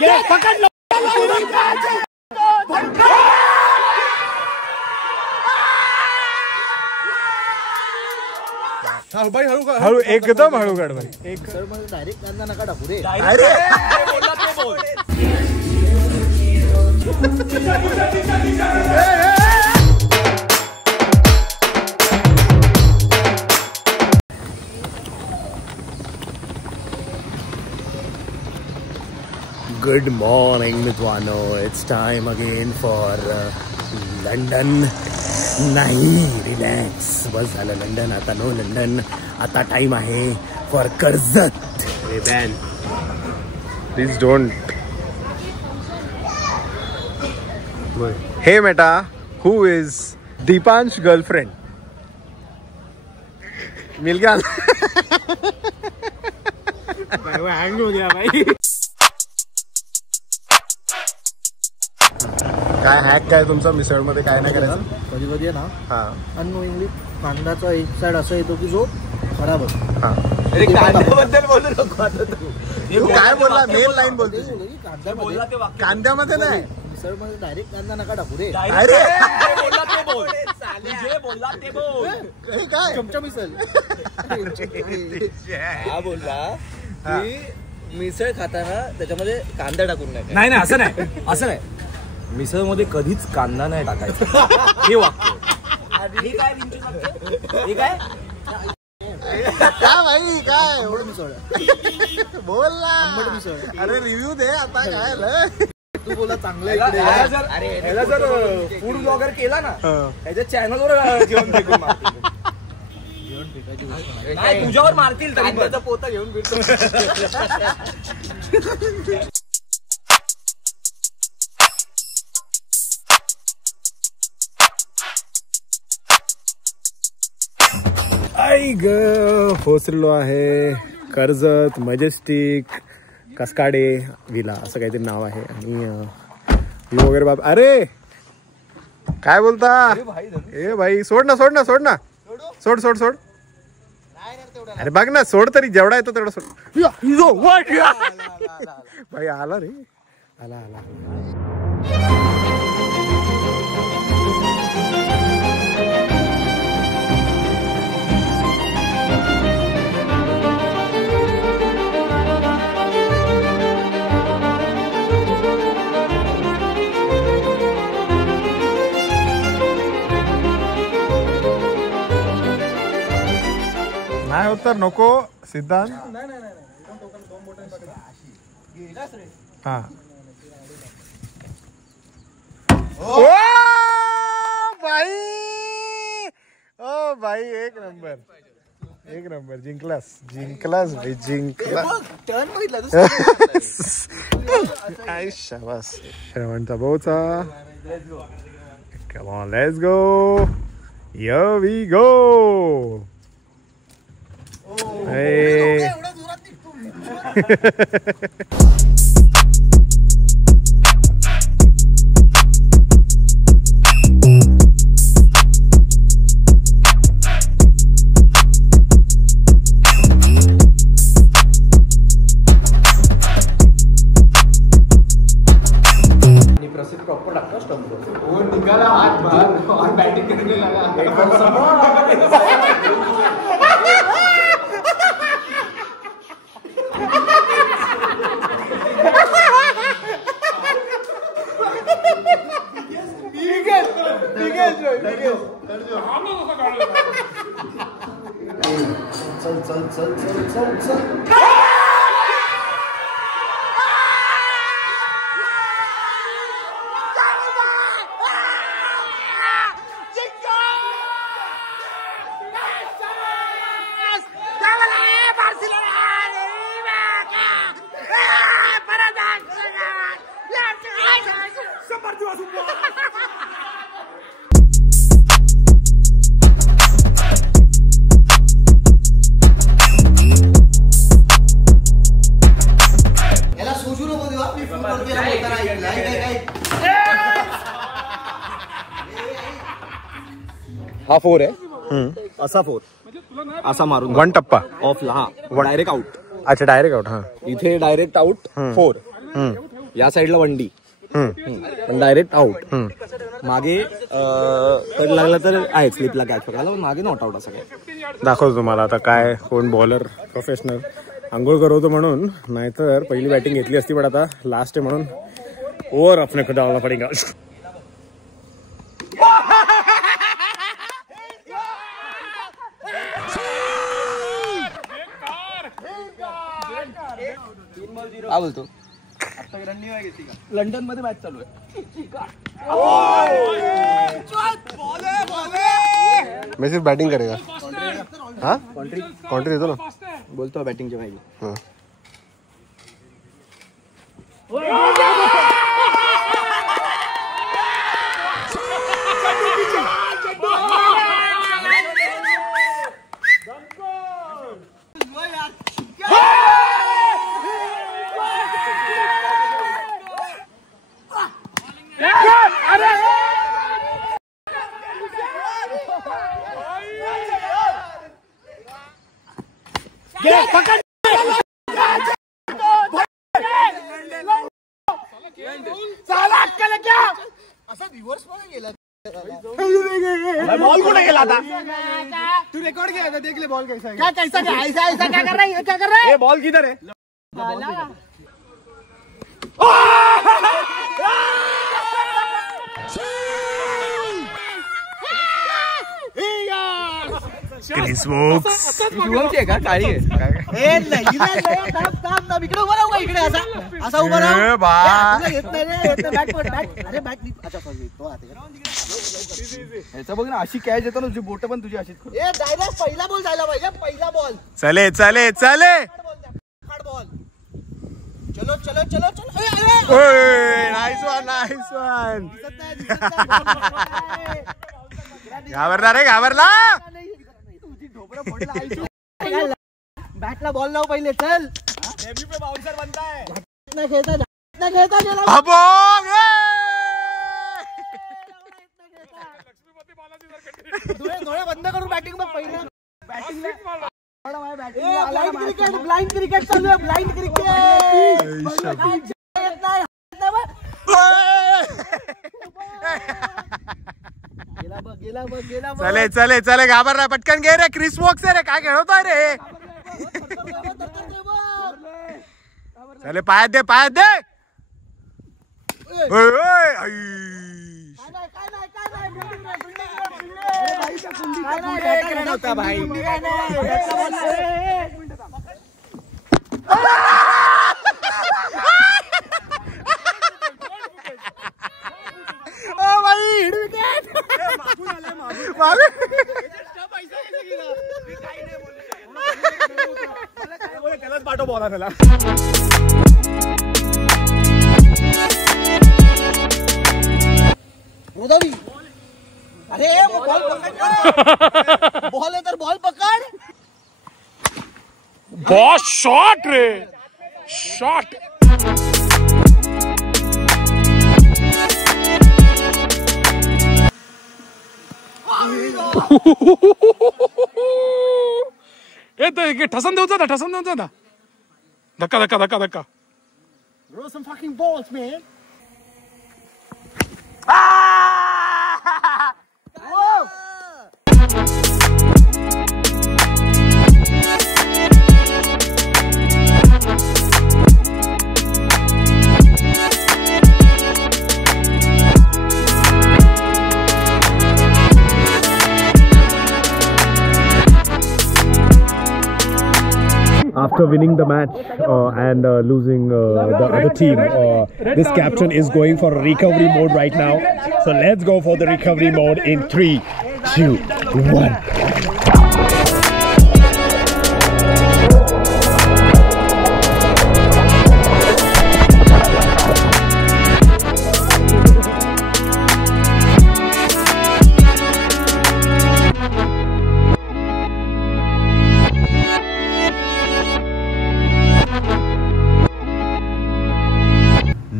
पकड लो. हळू एकदम हळू काढ भाई. एक डायरेक्ट कांदा नका टाकू रे. गुड मॉर्निंग मित्रांनो. It's time again for London. नाही रिलॅक्स, बस झालं लंडन. आता नो लंडन. आता टाइम आहे for Karjat. Ban please don't. हे बेटा, हु इज दीपांश गर्लफ्रेंड? मिल गया. हँग हो गया भाई. काय हॅक काय तुमचा मिसळ मध्ये काय नाही करायचं? कधी कधी ना हा अननोइंगली कांद्याचा एक साइड असा येतो की जो खराब असतो. हा कांद्याबद्दल बोलू नको आता तू. तू काय बोलला? मेन लाईन बोलते. कांद्यामध्ये नाही, मिसळ मध्ये डायरेक्ट कांदा नका टाकू रे. अरे काय चमचा मिसळ हा बोलला की मिसळ खाताना त्याच्यामध्ये कांदा टाकून नाही. नाही नाही, असं नाही, असं नाही. मिसळ मध्ये कधीच कांदा नाही टाकायचा. हे वाक्य काय भाई? काय मिसळ बोल ना. आंबट मिसळ. अरे रिव्ह्यू दे आता. काय तू बोला चांगलं. ह्याला जर फूड ब्लॉगर केला ना त्याच्या चॅनलवर जेवण फेकून मारतील. जेवण फेकायची गोष्ट नाही, तुझ्यावर मारतील तरी त्याचा पोता घेऊन फिरतो. आई ग पोचलेलो आहे कर्जत मजेस्टिक कास्काडे विला असं काहीतरी नाव आहे. आणि व्ह्यू वगैरे बाब. अरे काय बोलता? ए भाई सोड ना, सोड ना, सोड ना, सोड सोड सोड. अरे बघ ना, सोड तरी. जेवढा येतो तेवढा सोड. भाई आला रे, आला आला. नाही होत तर नको सिद्धांत. हा ओ भाई, ओ भाई, एक नंबर, एक नंबर. जिंकलास, जिंकलास भाई, जिंकलास. आई शाबास. श्रवणचा भाऊचा. Come on, let's go. Here we go. Hey. Proper लागतो स्टंप. वो निकाला हाथ बाहर और बैटिंग करने लगा. चल चल चल चल चल चल. हा 4 आहे. असा 4 असा मारून वन टप्पा ऑफ. हा डायरेक्ट आउट. अच्छा डायरेक्ट आउट. हा इथे डायरेक्ट आउट 4. या साईडला वंडी पण डायरेक्ट आउट. मागे कट लागला तर आहे स्लिपला कॅच पकडायला, पण मागे नॉट आउट असं काय. दाखवतो तुम्हाला आता काय कोण बॉलर प्रोफेशनल. आंघोळ करवतो म्हणून, नाहीतर पहिली बॅटिंग घेतली असती, पण आता लास्ट आहे म्हणून ओव्हर अपने को डालना पडेगा. काय बोलतो लंडन मध्ये मॅच चालू आहे. मैं सिर्फ बैटिंग करेगा. हाँ कॉन्ट्री देतो ना. बोलतो बॅटिंगच्या माहिती. बॉल कुठे गेला आता? तू रेकॉर्ड किया था, देख ले बॉल कैसा है. कैसा क्या कर रहा है? क्या कर रहा है? बॉल किधर है? क्रिस वोक्स का काळी आहे इकडे उभा राहू का? इकडे असा उभा राहू. येत नाही रे, बॅट पड, बॅट. अरे बॅट नाही. अच्छा सॉरी, तो आते ह्याचा बघ ना, अशी कॅच येतो ना, तुझी बोट पण तुझी अशीच. ए डायरेक्ट पहिला बॉल जायला पाहिजे. पहिला बॉल चले चले चले. Hard ball. चलो चलो चलो चलो. Nice one nice one. घाबरला रे, घाबरला. बॅटला बॉल लाव पहिले. चल पे बाउंसर बनता है. खेळता डोळे बंद करून बॅटिंग बघ पहिला. बॅटिंग ब्लाइंड क्रिकेट चालू आहे. Blind cricket. गेला बघ. चले चले चले. घाबरला, पटकन घे रे. क्रिस वोक्स रे, काय खेळतोय रे. चले पायात दे, पायात दे. त्यालाच पाठव बॉला त्याला. अरे बॉल पकड़. बॉल है तर बॉल पकड़. बहुत शॉट रे, शॉट. ठसन देऊचा था, ठसन देऊचा था. धक्का धक्का धक्का धक्का. Throw some fucking balls, man. After winning the match and losing the other team, this captain is going for recovery mode right now. So let's go for the recovery mode in 3, 2, 1.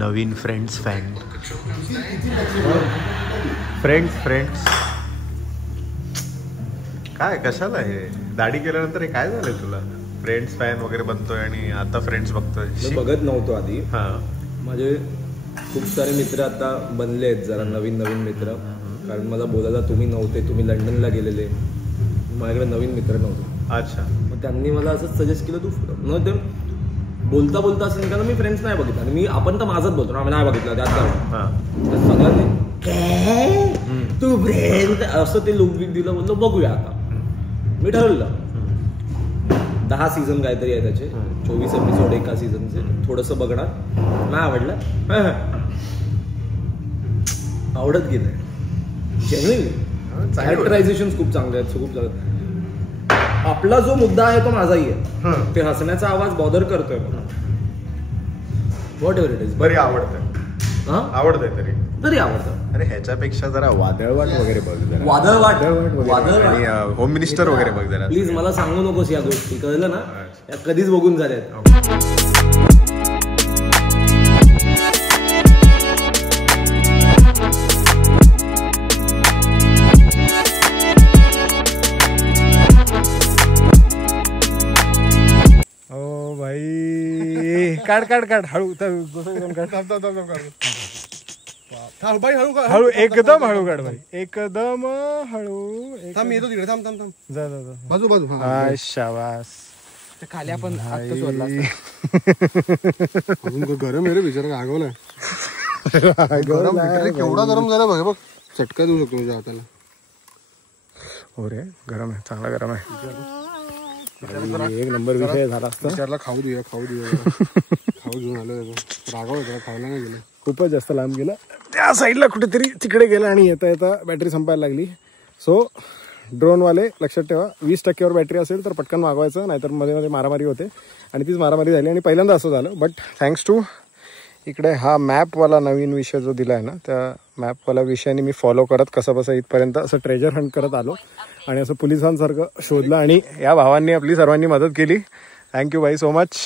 Naveen friends fan. Friends काय कशाला हे दाढी केल्यानंतर हे काय झालंय तुला? Friends fan वगैरे बनतोय आणि आता फ्रेंड्स बघतोय. बघत नव्हतो आधी. हा माझे खूप सारे मित्र आता बनले आहेत, जरा नवीन मित्र. कारण मला बोलायला तुम्ही नव्हते, तुम्ही लंडनला गेलेले, माझ्याकडे नवीन मित्र नव्हते. अच्छा. मग त्यांनी मला असंच सजेस्ट केलं, तू न ते बोलता असं निघालं मी फ्रेंड्स नाही बघितलं, आणि आपण तर माझंच बोलतो ना, आम्ही नाही बघितलं त्यात काय सगळ्यांनी तू फ्रेंड असं ते लुक बिक दिलं. बोललो बघूया आता. मी ठरवलं 10 सीझन काहीतरी आहे त्याचे, 24 एपिसोड एका सीझनचे. थोडंसं बघणार, नाही आवडलं, आवडत गेलंय. जेन्युइनली कॅरेक्टरायझेशन खूप चांगले आहेत, खूप चांगले. आपला जो मुद्दा आहे तो माझाही आहे. ते हसण्याचा आवाज बॉदर करतोय मला. What ever it is. बरी आवडतंय, आवडतंय तरी आवडतं. अरे ह्याच्यापेक्षा जरा वादळवाट वगैरे बघ जरा. वादळवाट आणि होम मिनिस्टर वगैरे बघ जरा. प्लीज मला सांगू नकोस या गोष्टी, कळलं ना. या कधीच बघून झाल्यात. काढ हळू हळू एकदम हळू काढ भाई, एकदम हळू. येतो तिकडे, थांब जा बाजू. शाबास. खाली आपण गरम आहे रे बिचारा, आगवलाय. केवढा गरम झाला बघ, चटका देऊ शकतो तुझ्या हाताला. हो रे, गरम आहे, चांगला गरम आहे. एक नंबर विषय झाला असता. विचारला खाऊ देऊया खाऊ घेऊन आलो. रागाव त्याला खायला नाही गेलं, खूपच जास्त लांब गेलं. त्या साईडला कुठेतरी तिकडे गेलं आणि येता बॅटरी संपायला लागली. सो ड्रोनवाले लक्षात ठेवा, 20% बॅटरी असेल तर पटकन मागवायचं, नाहीतर मध्ये मारामारी होते. आणि तीच मारामारी झाली आणि पहिल्यांदा असं झालं. बट थँक्स टू इकडे हा मॅपवाला नवीन विषय जो दिला आहे ना, त्या मॅपवाला विषयाने मी फॉलो करत कसं इथपर्यंत असं ट्रेजर हंट करत आलो आणि असं पोलिसांसारखं शोधलं. आणि या भावांनी आपली सर्वांनी मदत केली. थँक्यू भाई सो मच.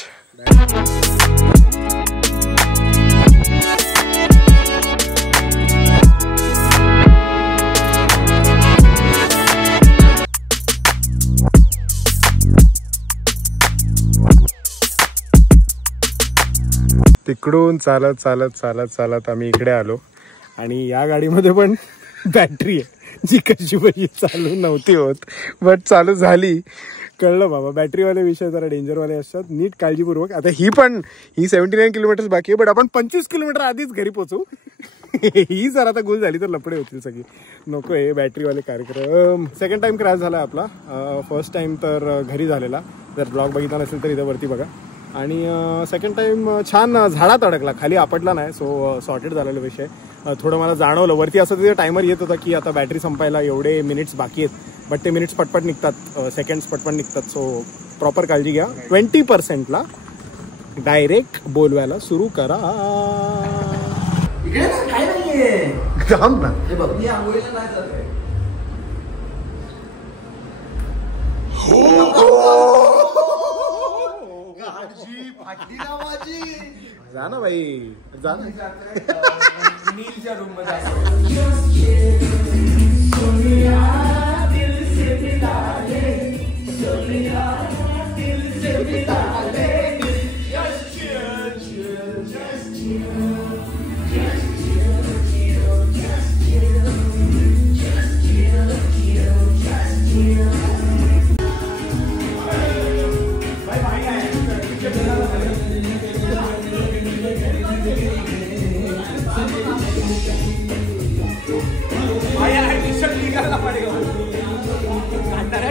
तिकडून चालत आम्ही इकडे आलो. आणि या गाडीमध्ये पण बॅटरी आहे जी कशी चालू नव्हती होत, बट चालू झाली. कळलं बाबा, बॅटरीवाले विषय जरा डेंजरवाले असतात. नीट काळजीपूर्वक. आता ही 79 किलोमीटर बाकी आहे, बट आपण 25 किलोमीटर आधीच घरी पोहोचू. ही जर आता गुल झाली तर लपडे होतील सगळी. नको हे बॅटरीवाले कार्यक्रम. सेकंड टाइम क्रॅश झाला आपला. फर्स्ट टाइम तर घरी झालेला, जर ब्लॉग बघितला नसेल तर इथं वरती बघा. आणि सेकंड टाइम छान झाडात अडकला, खाली आपटला नाही. सो सॉर्टेड झालेला विषय. थोडं मला जाणवलं वरती, असं तिथे टायमर येत होता की आता बॅटरी संपायला एवढे मिनिट्स बाकी आहेत. बट ते मिनिट्स पटपट निघतात, सेकंड्स पटपट निघतात. सो प्रॉपर काळजी घ्या. 20%ला डायरेक्ट बोलवायला सुरू करा. जा ना भाई, जा ना. नीलच्या रूम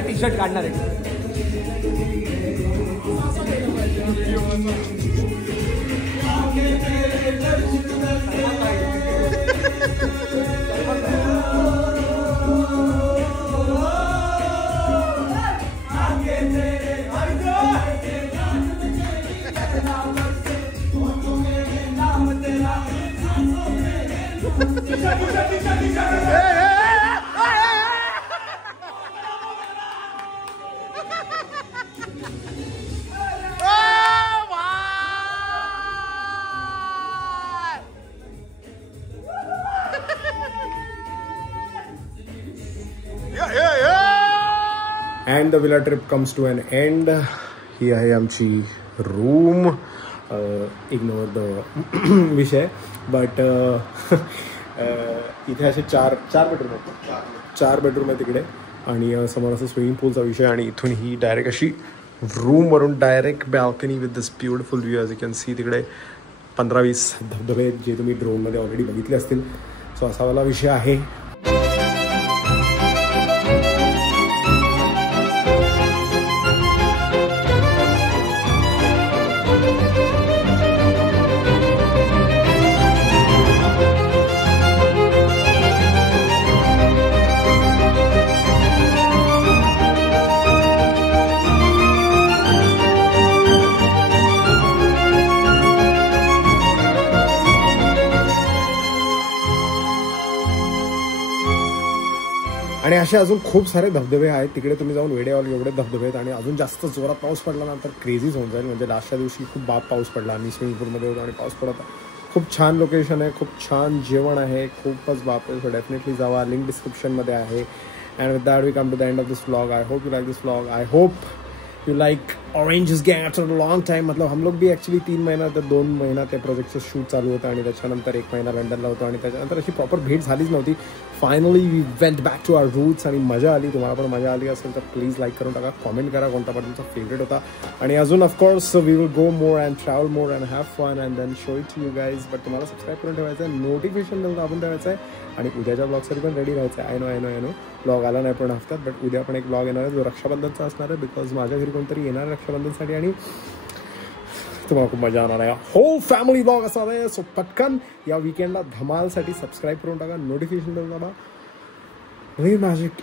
टी-शर्ट काढणार आहे. And the villa trip comes to an end. ही आहे आमची रूम. इग्नोर द विषय. बट इथे असे चार बेडरूम आहेत, 4 बेडरूम आहे तिकडे आणि समोर असं स्विमिंग पूलचा विषय आणि इथून ही डायरेक्ट अशी रूमवरून direct balcony with this beautiful view. As you can see तिकडे 15-20 धबधबे आहेत जे तुम्ही ड्रोनमध्ये ऑलरेडी बघितले असतील. सो असा वाला विषय आहे. आणि असे अजून खूप सारे धबधबे आहेत तिकडे. तुम्ही जाऊन वेडेवाल एवढे धबधबे आहेत आणि अजून जास्त जोरात पाऊस पडला ना तर क्रेझीच होऊन जाईल. म्हणजे लास्टच्या दिवशी खूप पाऊस पडला. आम्ही स्विमिंग पूलमध्ये होतो आणि पाऊस पडत. खूप छान लोकेशन आहे, खूप छान जेवण आहे, खूपच बापरे. सो डेफिनेटली जावा, लिंक डिस्क्रिप्शनमध्ये आहे. And with that we come to the end of this vlog. I hope you like this vlog. I hope you like oranges गँग आफ्टर अ लॉन्ग टाइम. मतलब हम लोग भी ॲक्च्युली 3 महिना तर 2 महिना त्या प्रोजेक्टचं शूट चालू होतं आणि त्याच्यानंतर 1 महिना लंडनला होतो आणि त्याच्यानंतर अशी प्रॉपर भेट झालीच नव्हती. Finally we went back to our roots आणि मजा आली. तुम्हाला पण मजा आली असेल तर प्लीज लाईक करून टाका, कॉमेंट करा कोणता पण तुमचा फेवरेट होता. आणि अजून of course we will go more and travel more and have fun and then show it to you guys. But तुम्हाला सबस्क्राईब करून ठेवायचं आहे, नोटिफिकेशन बेल दाबून ठेवायचं आहे आणि उद्याच्या ब्लॉगसाठी पण रेडी राहायचं आहे. आय नो ब्लॉग आला नाही पण हफ्त्यात. बट उद्या पण एक ब्लॉग येणार आहे जो रक्षाबंधनचा असणार आहे. बिकॉज माझ्या घरी कोणतरी येणार आहे रक्षाबंधनसाठी आणि तुम्हाला खूप मजा येणार आहे. होल फॅमिली ब्लॉग असणार आहे. सो पटकन या वीकेंडला धमालसाठी सबस्क्राईब करून टाका, नोटिफिकेशन बेल दाबा. Magic.